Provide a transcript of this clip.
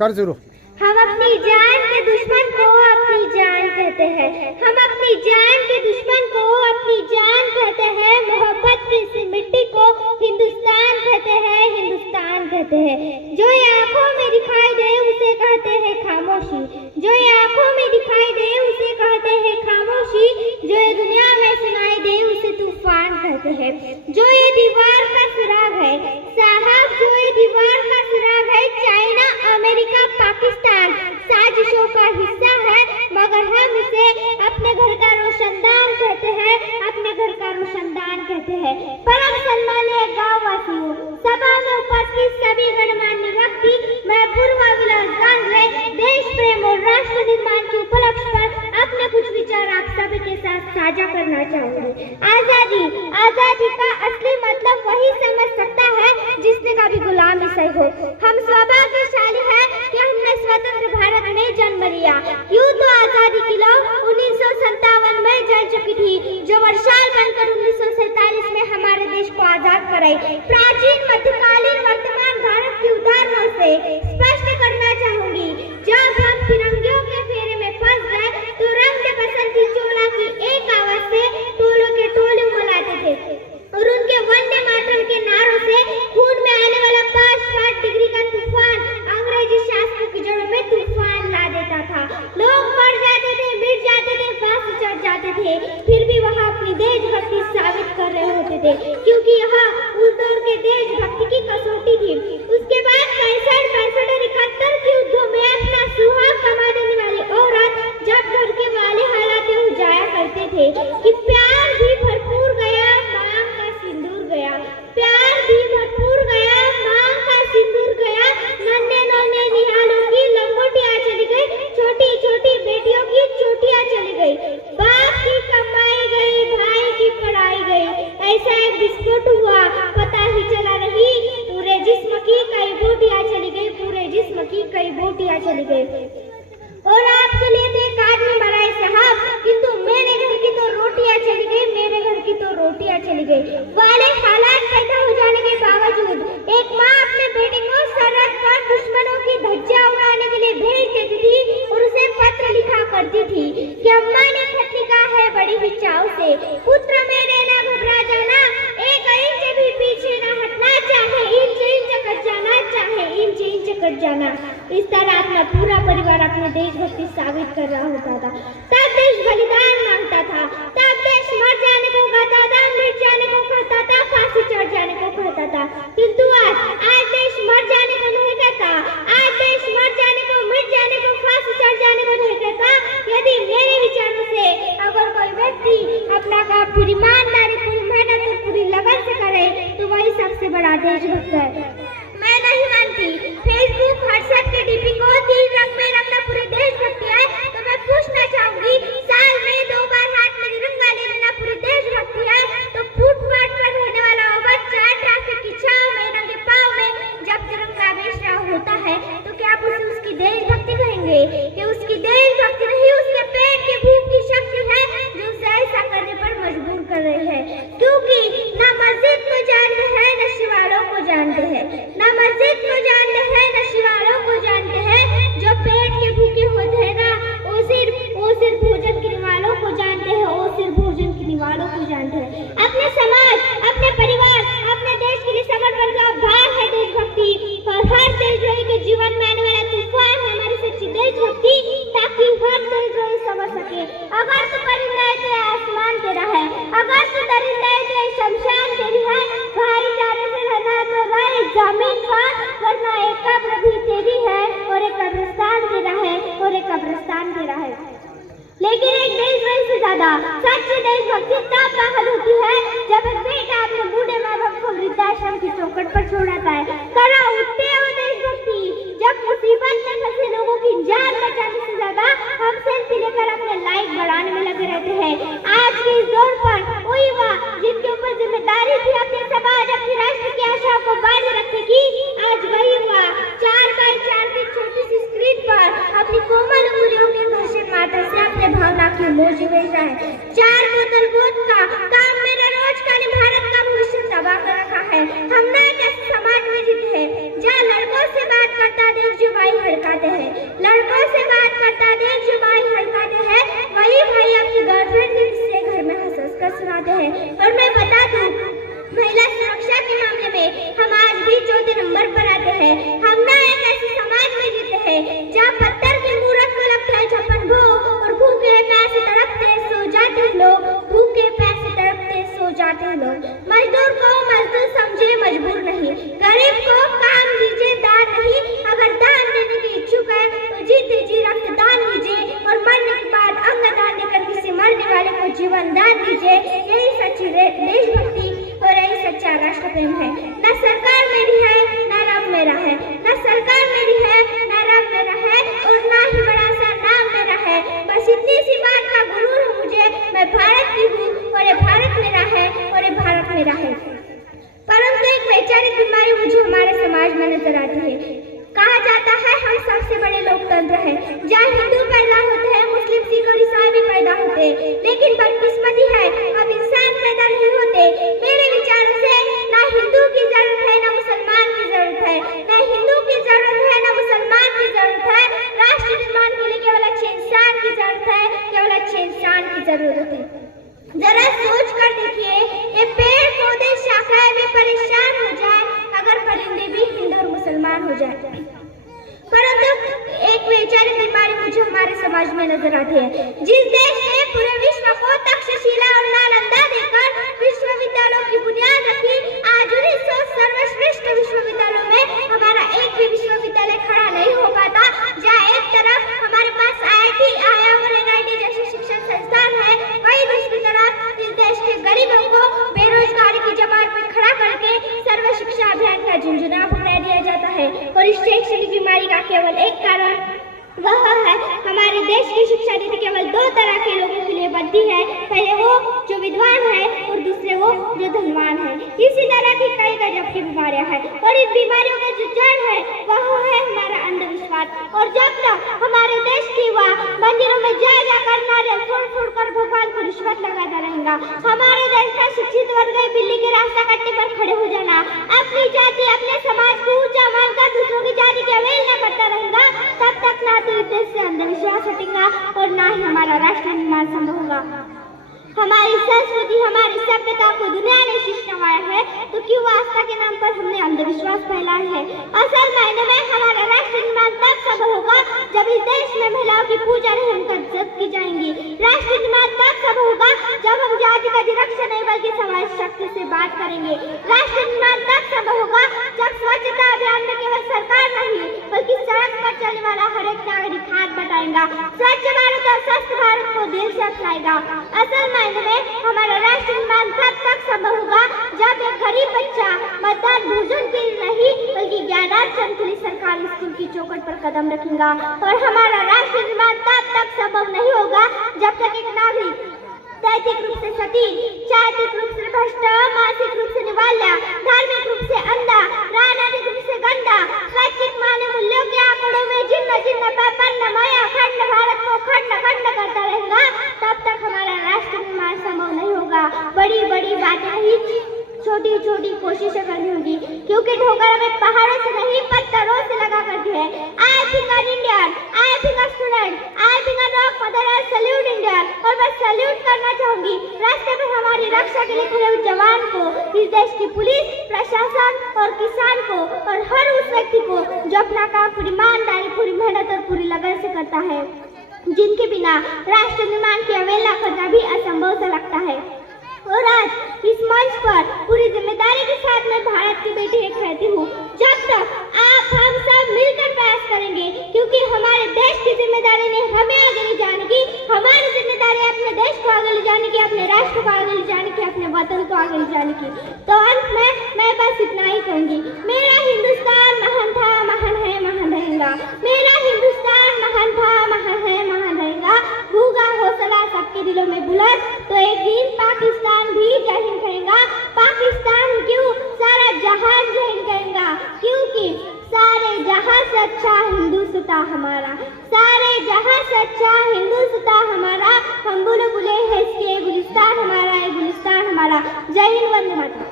कर शुरू। हम अपनी जान के दुश्मन को अपनी जान कहते हैं, हम अपनी जान के दुश्मन को अपनी जान कहते हैं। मोहब्बत की इस मिट्टी को हिंदुस्तान कहते हैं, हिंदुस्तान कहते हैं। जो ये आंखों में दिखाई दे उसे कहते हैं खामोशी, जो ये आंखों में दिखाई दे उसे कहते हैं खामोशी। जो ये दुनिया में सुनाई दे उसे तूफान कहते हैं। जो ये दीवार का सुराग है साहब, जो ये दीवार का सुराग है, चाइना अमेरिका पाकिस्तान साजिशों का हिस्सा है, मगर हम इसे अपने घर का रोशनदान कहते हैं, अपने घर का रोशनदान कहते हैं। परम सम्मानीय गाँव वासियों, सभा में उपस्थित सभी गणमान्य व्यक्ति, मैं पूर्वा विलास गांगरे देश प्रेम और राष्ट्र निर्माण के उपलक्ष्य पर अपने कुछ विचार आप सभी के साथ साझा करना चाहूंगी। आजादी, आजादी का असली मतलब वही समझ सकता है जिसने कभी गुलामी सही हो। हम सौभाग्यशाली हैं कि हमने स्वतंत्र भारत में जन्म लिया। यूं तो आजादी की लौ 1957 में जल चुकी थी, जो वर्षाल बनकर 1947 में हमारे देश को आजाद कराई। प्राचीन मध्यकालीन वर्तमान भारत की उदाहरणों से स्पष्ट करना चाहूंगी, जब हम तिरंगियों के फेरे में फंस गए तो रंग बसंती चोला की एक आवाज से टोलों के टोले उमलाते थे और उनके वंदे मातरम के नारों से खून में आने वाला 5 डिग्री का तूफान अंग्रेजी शासन की जड़ों में तूफान ला देता था। लोग मर जाते थे, मिट जाते थे, फांसी चढ़ जाते थे, फिर भी वह अपनी देशभक्ति साबित कर रहे होते थे, क्योंकि यह उस दौर के देशभक्ति की कसौटी थी। उसके बाद 65 और 71 के युद्धों में अपना सुहाग कमा देने वाली औरत जब घर के वाले हालात में जाया करते थे कि प्यार भी भरपूर गया, मांग का सिंदूर गया, प्यार भी भरपूर गया, मांग का सिंदूर गया। नन्हे नन्हे निहालों की लंगोटियां चली गई, छोटी छोटी बेटियों की चोटियां चली गई, बाप की कमाई गई, भाई की पढ़ाई गई। ऐसा एक विस्फोट हुआ, पता ही चला नहीं, पूरे जिस्म की कई बोटियां चली गई, पूरे जिस्म की कई बोटियां चली गई। और आपके लिए तो एक आदमी मरा है साहब, किंतु मेरे घर की तो रोटियां चली गई, मेरे घर की तो रोटियां चली गई। वाले हालात पैदा हो जाने के बावजूद एक माँ अपने बेटे को सरहद पर दुश्मनों की धज्जियां उड़ाने के लिए भेज देती थी और उसे पत्र लिखा करती थी कि अम्मा ने खत लिखा है बड़ी ही चाव से, पुत्र मेरे ना घबरा जाना, एक इंच भी पीछे ना हटना, चाहे इंच इंच कट जाना, चाहे इंच इंच कट जाना। इस तरह अपना पूरा परिवार अपने देशभक्ति साबित कर रहा होता था। तब देश बलिदान मांगता था, तब देश मर जाने को कहता था, मिट जाने को कहता था, फांसी चढ़ जाने को कहता था। किंतु आज देश मर जाने को नहीं कहता, आज देश मर जाने को, मिट जाने को, फांसी चढ़ जाने को नहीं कहता। यदि मेरे विचारों से अगर कोई व्यक्ति अपना काम पूरी ईमानदारी, पूरी मेहनत और पूरी लगन से करे तो वही सबसे बड़ा देशभक्त है। मैं नहीं मानती फेसबुक व्हाट्सएप के डीपी को 3 रंग में रखना पूरी देशभक्ति है, तो मैं पूछना चाहूंगी, साल में 2 बार हाथ में तिरंगा ले लेना पूरी देशभक्ति है, तो फुटपाथ पर रहने वाला बच्चा ट्रैफिक की छांव में नंगे पांव में जब तिरंगा बेच रहा होता है तो क्या आप उसे उसकी देशभक्ति कहेंगे? कि उसकी देशभक्ति नहीं, उसके पेट के भूख की शक्ति है जो उसे ऐसा करने पर मजबूर कर रही है। क्योंकि न मस्जिद को जानते हैं न शिवालों को जानते हैं, न मस्जिद को जानते हैं न शिवालों को जानते हैं। जो पेट के भूखे होते हैं ना, वो सिर्फ भोजन गिरने वालों को जानते हैं, वो सिर्फ भोजन गिरने वालों को जानते हैं। अपने समाज, अपने परिवार, अपने देश के लिए समर्पण का भाव है देशभक्ति। और हर देशद्रोही के जीवन में आने वाला तूफान है हमारी सच्ची देशभक्ति, ताकि हर देशद्रोही समझ सके अगर तो परिंदा है तो आसमान तेरा है, अगर तो दरिंदा है तो शमशान तेरी है। भाईचारे से रहना तो रहे जमीन पर, वरना एक कब्र भी तेरी है और एक कब्रिस्तान तेरा है, और एक कब्रिस्तान तेरा है। लेकिन एक देशभक्ति से ज्यादा सच्ची देशभक्ति तब दाखिल होती है जब एक बेटा अपने बूढ़े माँ बाप को वृद्धाश्रम की चौखट पर छोड़ाता है। करा उठते हैं वो देशभक्ति जब मुसीबत में फंसे लोगों की जान बचाने से ज्यादा हम सेल्फी लेकर अपने लाइक बढ़ाने में लगे रहते हैं। आज के इस दौर पर वो युवा जिनके ऊपर जिम्मेदारी थी अपने समाज, अपने राष्ट्र की आशाओं को बांधे रखने की, आज वही युवा 4x4 की छोटी सी स्क्रीन पर अपनी कोमल उंगलियों के घर्षण मात्र से अपने भावना की इमोजी भेज रहा है। 4 बोतल वोदका काम मेरा रोज का ने भारत का भविष्य तबाह कर रखा है। हम नए समाज में जीते हैं। समाज में नजर आते हैं। जिस देश ने पूरे विश्व को तक्षशिला और नालंदा देकर विश्वविद्यालयों की बुनियाद रखी, आज उन्हीं 100 सर्वश्रेष्ठ विश्वविद्यालयों में हमारा एक भी विश्वविद्यालय खड़ा नहीं हो पाता। जहाँ एक तरफ हमारे पास IIT, IIM और NIT जैसे शिक्षण संस्थान है, वहीं दूसरी तरफ इस देश के गरीबों को बेरोजगारी की जमात में खड़ा करके सर्व शिक्षा अभियान का झुंझुना पकड़ा दिया जाता है। और इस शैक्षणिक बीमारी का केवल एक कारण वह है हमारे देश की शिक्षा नीति केवल 2 तरह के लोगों के लिए बनती है, पहले वो जो विद्वान है और दूसरे वो जो धनवान है। इसी तरह की कई गजब की बीमारियां हैं और इन बीमारियों का जो जड़ है वह है हमारा अंधविश्वास। और जब तक हमारे देश की युवा मंदिरों में जा जाकर नारियल फोड़ कर भगवान को रिश्वत लगाता रहेगा, हमारे देश का शिक्षित वर्ग बिल्ली के रास्ता कट्टे पर खड़े हो जाना, अपनी जाति अपने समाज को ऊंचा मानकर दूसरों की जाति की अवहेलना करता रहेगा, तब तक ना तो देश से अंधविश्वास हटेगा और ना ही हमारा राष्ट्र निर्माण संभव होगा। हमारी संस्कृति, हमारी सभ्यता को दुनिया ने शीश नवाया है, तो क्यों आस्था के नाम पर हमने अंधविश्वास फैलाया है? असल मायने में हमारा राष्ट्र निर्माण तब संभव होगा जब इस देश में महिलाओं की पूजा नहीं उनका इज्जत की जाएंगी। राष्ट्र निर्माण तब संभव होगा जब हम जाति का निरीक्षण नहीं बल्कि समाज शक्ति से बात करेंगे। राष्ट्र निर्माण तब संभव होगा जब स्वच्छता अभियान में केवल सरकार नहीं बल्कि सड़क पर चलने वाला हर एक नागरिक हाथ बटाएगा, स्वच्छ भारत और स्वस्थ भारत को दिल से अपनाएगा। असल मायने में हमारा राष्ट्र निर्माण तब तक संभव होगा जब एक गरीब बच्चा मतदान भोजन के लिए नहीं बल्कि ज्ञानार्जन के लिए सरकारी स्कूल की चौखट पर कदम रखेगा। और हमारा राष्ट्र निर्माण तब तक संभव नहीं होगा जब तक एक नागरिक नैतिक रूप से सती, चारित्रिक रूप से भ्रष्ट, मानसिक रूप से निवाल्या, धार्मिक रूप से अंधा, राजनीतिक रूप से गंदा, स्वैच्छिक मानव मूल्यों के आंकड़ों में जिन्न जिन्न पैपन्न माया खंड भारत को खंड खंड करता रहेगा, तब तक हमारा राष्ट्र निर्माण संभव नहीं होगा। बड़ी बड़ी बातें नहीं, छोटी छोटी कोशिशें करनी होगी, क्योंकि ठोकर हमें पहाड़ों से नहीं पत्थरों से लगा करती है। I think an Indian, I think a student, I think a rock mother, I salute India। और मैं सल्यूट करना चाहूंगी रास्ते में हमारी रक्षा के लिए खड़े हुए जवान को, इस देश की पुलिस, प्रशासन और किसान को और हर उस व्यक्ति को जो अपना काम पूरी ईमानदारी, पूरी मेहनत और पूरी लगन से करता है, जिनके बिना राष्ट्र निर्माण की अवहेलना करना भी असंभव सा लगता है। और आज इस मंच पर पूरी जिम्मेदारी के साथ मैं भारत की बेटी एक कहती हूँ, जब तक आप हम सब मिलकर प्रयास करेंगे, क्योंकि हमारे देश की जिम्मेदारी ने हमें आगे ले जाने की, हमारी जिम्मेदारी अपने देश को आगे ले जाने की, अपने राष्ट्र को आगे ले जाने की, अपने वतन को आगे ले जाने की। तो अंत में मैं बस इतना ही कहूंगी, मेरा हिंदुस्तान महान था, महान है, महान रहेगा। मेरा हिंदुस्तान महान था, महान है, महान रहेगा। होगा हौसला सबके दिलों में बुलंद, तो एक दिन पाकिस्तान भी जय हिंद कहेगा। पाकिस्तान क्यों, सारा जहां जय हिंद कहेगा, क्योंकि सारे जहां से अच्छा हिंदुस्ता हमारा, सारे जहां से अच्छा हिंदुस्ता हमारा। हम बुले बुले है इसके गुलिस्तान हमारा, ये गुलिस्तान हमारा। जय हिंद, वंदे मातरम।